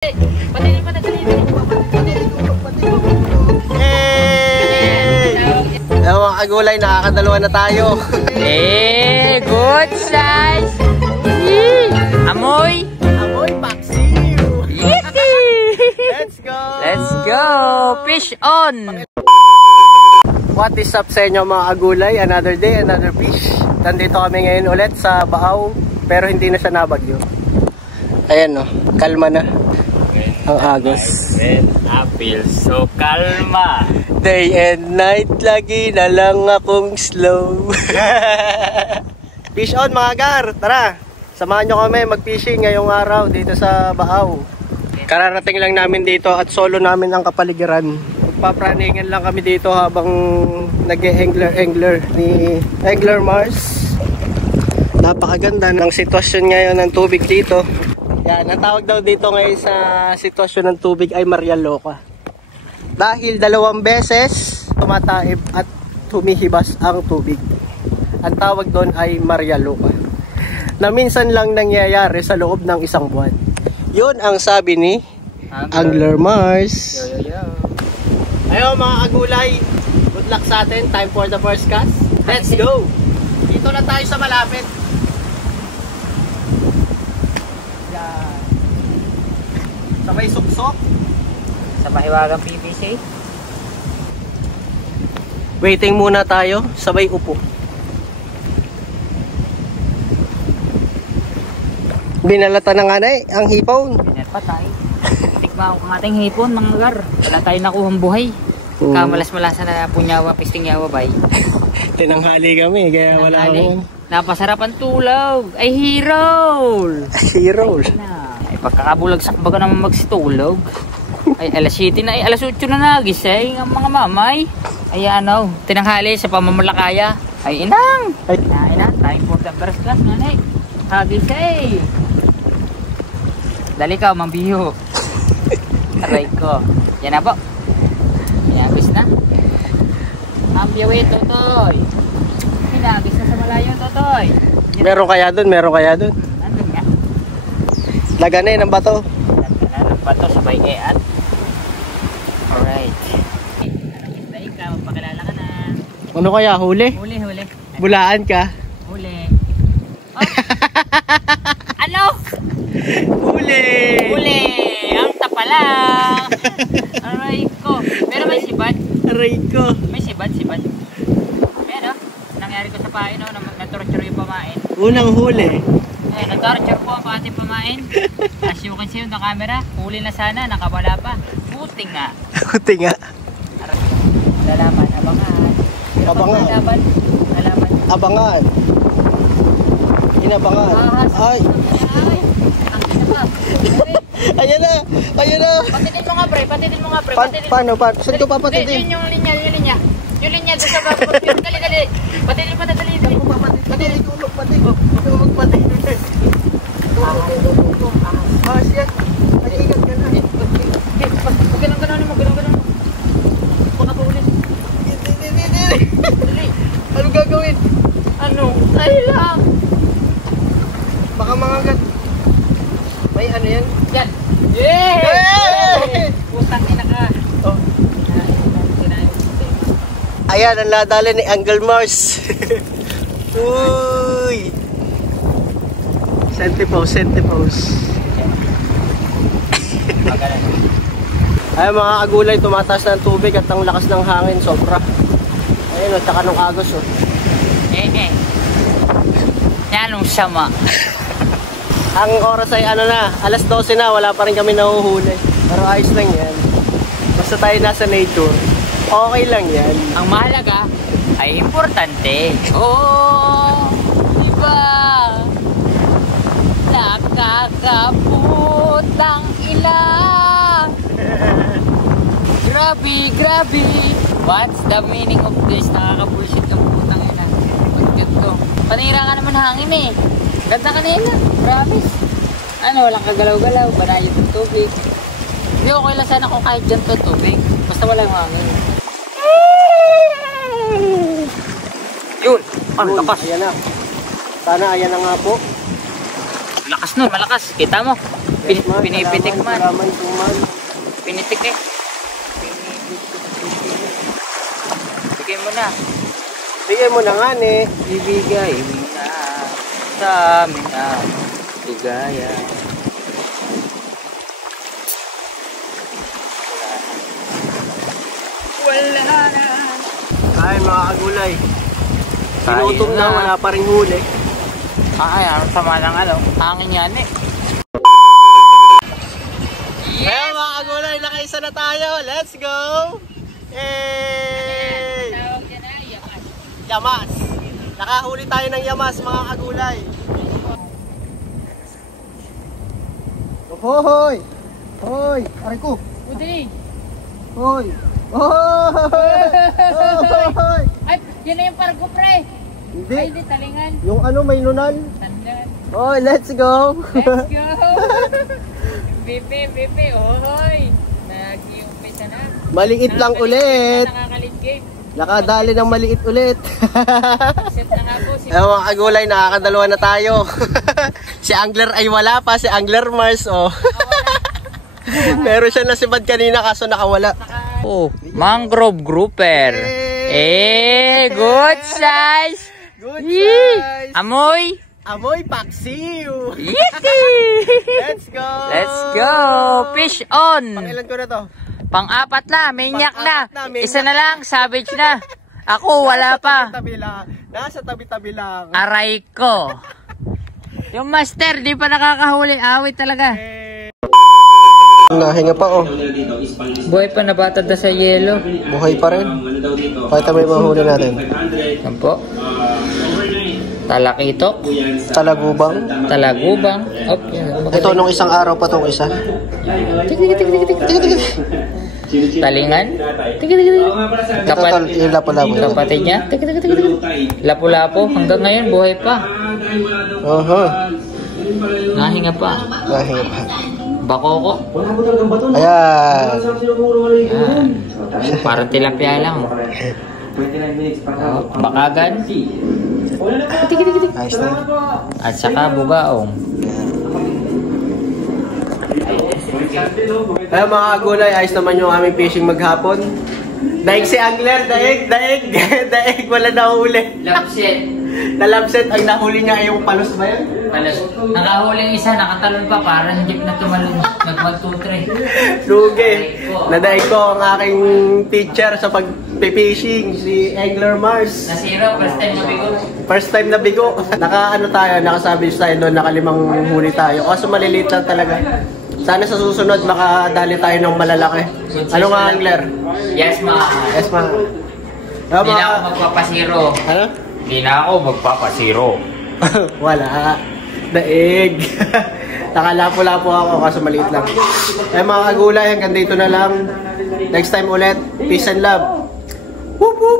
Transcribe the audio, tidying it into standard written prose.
Hey! Mga kagulay, nakakadalawa na tayo. Hey! Good size! Amoy! Amoy, paksiw! Let's go! Let's go! Fish on! What is up sa inyo mga kagulay? Another day, another fish. Nandito kami ngayon ulit sa Baaw, pero hindi na siya nabagyo. Ayan o, kalma na ang agos. I feel so kalma. Day and night, lagi na lang akong slow. Fish on mga gar, tara! Samahan nyo kami mag-fishing ngayong araw dito sa Baaw. Kararating lang namin dito at solo namin ang kapaligiran. Papraningan lang kami dito habang nag-angler ni Angler Mars. Napakaganda ng sitwasyon ngayon ng tubig dito. Yan, ang tawag daw dito ngayon sa sitwasyon ng tubig ay Maria Loca. Dahil 2 beses tumataib at humihibas ang tubig. Ang tawag doon ay Maria Loca. Na minsan lang nangyayari sa loob ng 1 buwan. Yun ang sabi ni Angler Mars. Yo. Ayaw mga kagulay, good luck sa atin. Time for the first cast. Let's go! Dito na tayo sa malapit. Yan. Sabay suksok. Sa mahiwagang PVC. Waiting muna tayo, sabay upo. Binalata na nga na ang hipon. Pinatay. Tikma ang ating hipon mga gar. Wala tayo nakuhang buhay. Kamalas-malasan na punyawa, pisting yawa bay. Tinanghali kami, kaya wala akong... Napasarap ang tulog. Ay hero! Hero! Ay pagkakabulagsak baga naman magsitulog. Ay alas 7 na, ay alas 8 na nagising ang mga mamay. Ay ano, tinanghali sa pamamalakaya. Ay inang! Ay inang, time for the first class nanay. Hagisay! Dali ka, mambiho. Aray ko. Yan na po. Hinagis na. Ambiyawe, Totoy. Hinagis na sa malayo, Totoy. Meron kaya dun, meron kaya dun. Nandun nga. Laganin ang bato. Nandun ang bato, sabay eat. Alright. Anong isda ka? Magpakilala ka na. Ano kaya, huli? Huli. Bulaan ka? Huli. Oh. Ano? Huli! Huli! Ang tapala! Aray ko. Pero may sibad. Aray ko. May sibad. Pero, nangyari ko sa pain, no? Na-torture yung pamain. Unang huli. Eh, na-torture po ang ating pamain. As you can see on the camera, huli na sana, nakabala pa. Buti nga. Buti nga. Lalaman, abangan. Abangan. Lalaman. Abangan. Inabangan. Ay. Ayan na. Patidin mo nga, pre. Paano? Saan ko papatidin? Yun yung linya. Yung linya doon sa barbot. Dali. Patidin mo na, dali. Patidin. Tulog. Ah, siya. Ay, ingat ka na. Ganun mo. Pakatuloy. Dali. Ano gagawin? Ano? Ay lang. Baka mangagat. May ano yan? Yan. Yay! Putang ina ka. Oh. Ayan, ang ladali ni Angler Mars. Uy! Centipose. Ay mga agulay, tumataas na ang tubig at ang lakas ng hangin, sobra. Ayun, at saka nung agos. Oh. Yan ang sama. Ang oras ay ano na, alas 12 na, wala pa rin kami nahuhuli. Pero ayos lang yan. Basta tayo nasa nature, okay lang yan. Ang mahalaga ay importante. Oh, diba? Nakakaputang ilang. Grabe. What's the meaning of this? Nakakabullshit ang putang ina. Pagkito. Panira ka naman hangin eh. Ganda kanina. Promise. Ano, walang kagalaw-galaw. Banayot ng tubig. Hindi okay lang sana kung kahit dyan to tubig. Basta walang hangin. Yun. Ano, lakas. Ayan na. Sana ayan na nga po. Lakas nun, malakas. Kita mo. Pinipitik man. Salaman, tuman. Pinitik eh. Bigay mo na. Bigay mo na nga eh. Ibigay mo na sa amin ang ligaya. Wala na. Ay, mga kagulay. Tayo Sinutob na, na. wala pa rin huli. Ay, ang sama ng ano. Hangin yan eh. Kaya mga kagulay, nakaisa na tayo. Let's go! Hey! Tawag yan na, yamas. Yamas. Nakahuli tayo ng yamas, mga kagulay. Hoy! Hoy! Aray ko! Uding! Hoy! Hoy! Hoy! Ay, yun na yung pargo pre. Hindi. Ay, di talingan. Yung ano, may lunal. Tandan. Hoy, let's go! Let's go! Bibi, ohoy! Nag-iumpisa na. Maliit lang ulit. Nakakalit game. Nakadali ng maliit ulit. Set na nga po. Ay, mga kagulay, nakakadalawa na tayo. Si Angler ay wala pa, si Angler Mars, oh. Meron siya nasibad kanina kaso nakawala. Oh, mangrove grouper. Good size. Good Yee! size. Amoy. Amoy paksiw. Yee! Let's go. Let's go. Fish on. Pangilan ko na to? Pang-apat na, maniac na. Pang-apat na, maniac. Isa na lang, savage na. Ako, wala pa. Tabi lang. Nasa tabi-tabi lang. Aray ko. Yung master, di pa nakakahuli. Awit talaga. Nahinga pa, oh. Buhay pa nabatad na sa yelo. Buhay pa rin. Pakita mo yung mga huli natin. Yan po. Talakitok. Talagubang. Talagubang. Op, yan. Ito, nung isang araw pa tong isa. Talingan. Kapat. Yung lapo-lapo. Kapatid niya. Lapu-lapo. Hanggang ngayon, buhay pa. Nahinga pa. Nahinga pa. Bakoko. Ayan. Yan. Parang tilapia lang. Bakagan. Ayos na. At saka bugaong. Ayan mga kagulay, ayos naman yung aming fishing maghapon. Daig si Angler, daig. Daig, wala na huli. Lapset. Nalapset, ang nahuli niya ay yung palos ba yan? Palas. Nakahuling isa, nakatalon pa. Parang jeep na tumalon. Nag-1, 2, 3. Lugi. Nadaig ko ang aking teacher sa pag-fishing, si Angler Mars. Nasira, first time na bigo. First time na bigo. Nakasabi tayo doon, nakalimang huli tayo. Kaso maliliit lang talaga. Sana sa susunod makadali tayo ng malalaki. Ano nga, Angler? Yes, ma. Yes, ma. Hindi na ako magpapasiro. Ano? Hindi na ako magpapasiro. Wala. Daig. Nakalapo-lapo ako kaso maliit lang. Eh mga kagulay, hanggang dito na lang. Next time ulit. Peace and love. Whoop whoop.